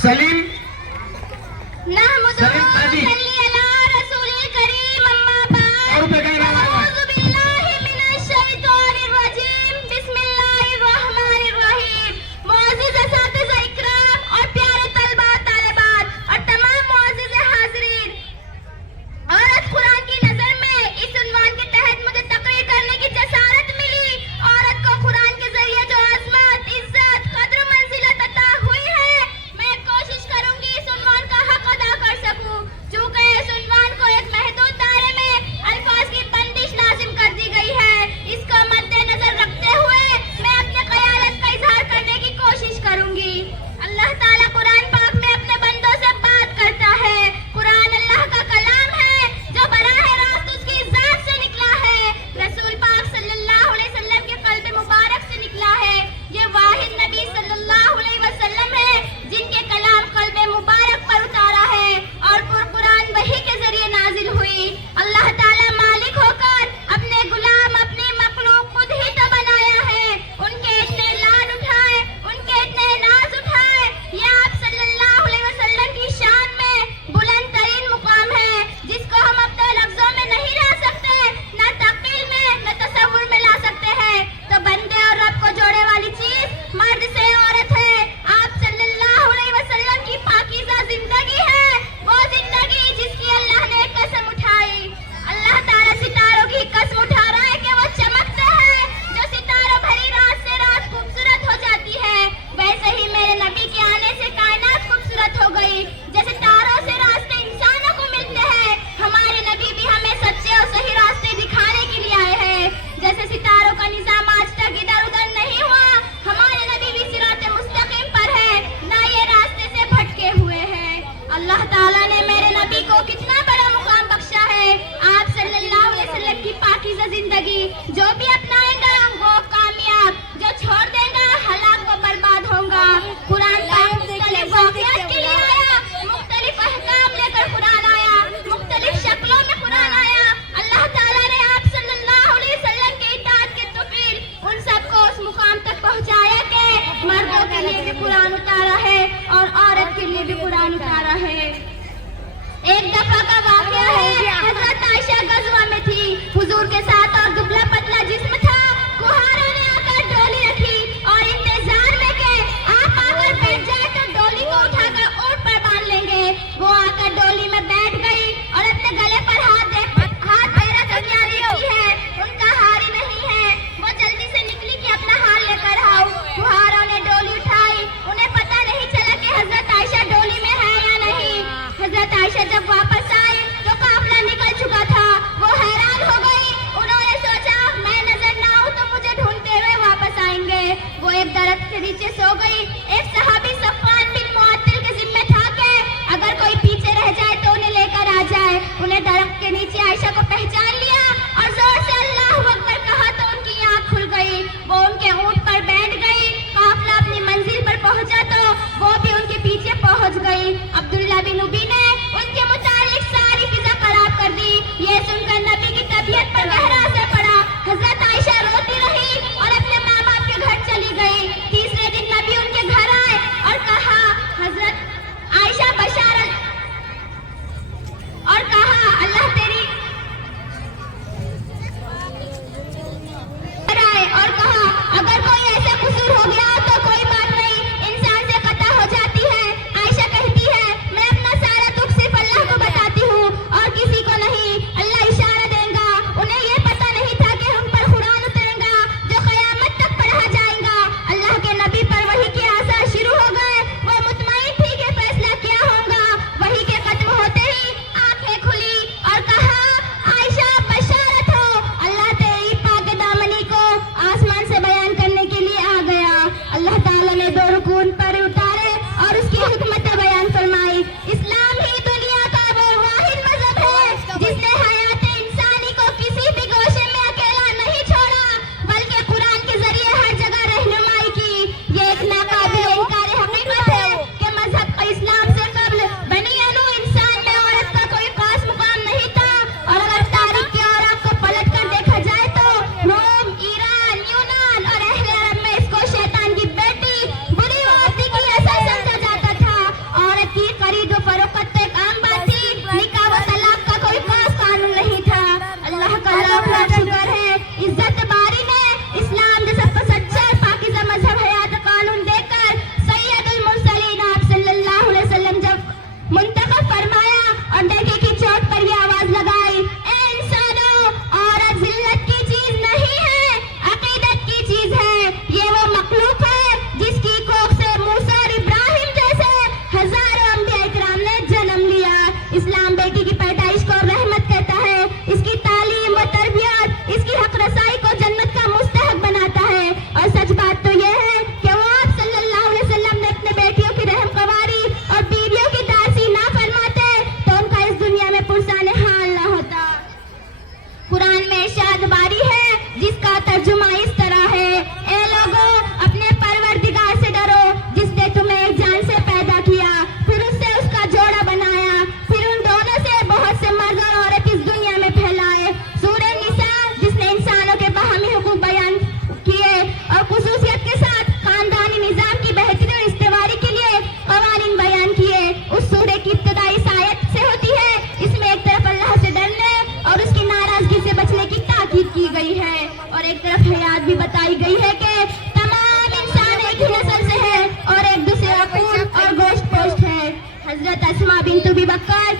सलीम नहमदुहु सलीम हाजी सल्ली अला रसूलिल करीम अम्मा बाद और पे कह रहा अऊज़ु बिल्लाहि मिनश शैतानिर रजीम बिस्मिल्लाहिर रहमानिर रहीम। मुअज़्ज़िज़ असातिज़ा इकराम और प्यारे तलबा तालिबात और तमाम मुअज़्ज़िज़ हाज़रीन, औरत कुरान की नजर में इस उन्वान के तहत मुझे तकरीर करने की जसारत मिली। औरत को कुरान के जरिए जो अज़मत, इज्जत, कद्र, मंजिलत अता हुई है, मैं कोशिश करूंगी इस उन्वान का हक अदा कर सकूं। चूंकि इस उन्वान को एक महदूद दायरे में अल्फाज की बंदिश लाजिम कर दी गई है, इसको मद्देनजर रखते हुए मैं अपने क़यादत का इजहार करने की कोशिश करूंगी। अल्लाह ताला कुरान पाक में अपने बंदों से बात करता है। कुरान अल्लाह का कलाम है जो बराह रास्त उसकी जात से निकला है, रसूल पाक सल्लल्लाहु अलैहि वसल्लम के क़ल्ब मुबारक से निकला है। ये वाहिद नबी सल्लल्लाहु अलैहि वसल्लम है जिनके कलाम क़ल्ब मुबारक पर उतारा है और कुरान वही के जरिए नाजिल हुई। अल्लाह ताला मालिक होकर अपने गुलाम, अपनी मखलूक खुद ही तो बनाया है। उनके इतने लाड उठाए, उनके इतने नाज उठाए, ये आप सल्लल्लाहु अलैहि वसल्लम की शान में बुलंद तरीन मुकाम है जिसको हम अपने लफ्जों में नहीं ला सकते, न तक़ील में न तसव्वुर में ला सकते हैं। तो बंदे और रब को जोड़ने वाली चीज मर्द से औरत है। आप सल्लल्लाहु अलैहि वसल्लम की पाकीज़ा जिंदगी है, वो जिंदगी जिसकी अल्लाह ने कसम उठाई। अल्लाह ताला सितारों की कसम उठा रहा है कि वो चमकते हैं। जो सितारों भरी रात से रात खूबसूरत हो जाती है, वैसे ही मेरे नबी के आने से कायनात खूबसूरत हो गई। जैसे तारों से रास्ते इंसानों को मिलते हैं, हमारे नबी भी हमें सच्चे और सही रास्ते दिखाने के लिए आए हैं। जैसे सितारों का निजाम आज तक इधर उधर नहीं हुआ, हमारे नबी भी सिराते मुस्तकीम पर है, ना ये रास्ते से भटके हुए हैं। अल्लाह ताला ने मेरे नबी को कितना बड़ा मुकाम बख्शा है। आप सल्लल्लाहु अलैहि वसल्लम की पाकीज़ा जिंदगी जो भी अपनाएगा वो कामयाब, जो छोड़ देगा हलाक व बर्बाद होगा। कुरान पाक मुख्तलिफ वाक़ियात के लिए आया, मुख्तलिफ अहकाम लेकर कुरान आया, मुख्तलिफ शक्लों में कुरान आया। अल्लाह ताला ने आप सल्लल्लाहु अलैहि वसल्लम के इताअत के तौफीक उन सबको उस मुकाम तक पहुंचाया कि मर्दों के लिए भी कुरान उतारा है और औरत के लिए भी कुरान उतारा है। एक दफा का वाक़या है, हज़रत आयशा गज़वा में थी, हुजूर के साथ और दुबला पतला जिस्म था। कुहारे ने आकर डोली रखी और इंतजार में के आप आकर बैठ जाए तो डोली को उठाकर ऊंट पर बांध लेंगे। वो आकर डोली में बैठ गई और अपने गले पर हाथ फेरा कर क्या देखी है, उनका हार ही नहीं है। वो जल्दी से निकली कि अपना हार लेकर आओ। कुहारों ने डोली उठाई, उन्हें पता नहीं चला कि हज़रत आयशा डोली में है या नहीं। हज़रत आयशा जब वापस आई तो काफिला निकल चुका था। वो हैरान हो गई, उन्होंने गई है और एक तरफ हयात भी बताई गई है कि तमाम इंसान एक ही नस्ल से है और एक दूसरे का खून और गोश्त पोश्त है। हजरत अस्मा बिन्त अबी बकर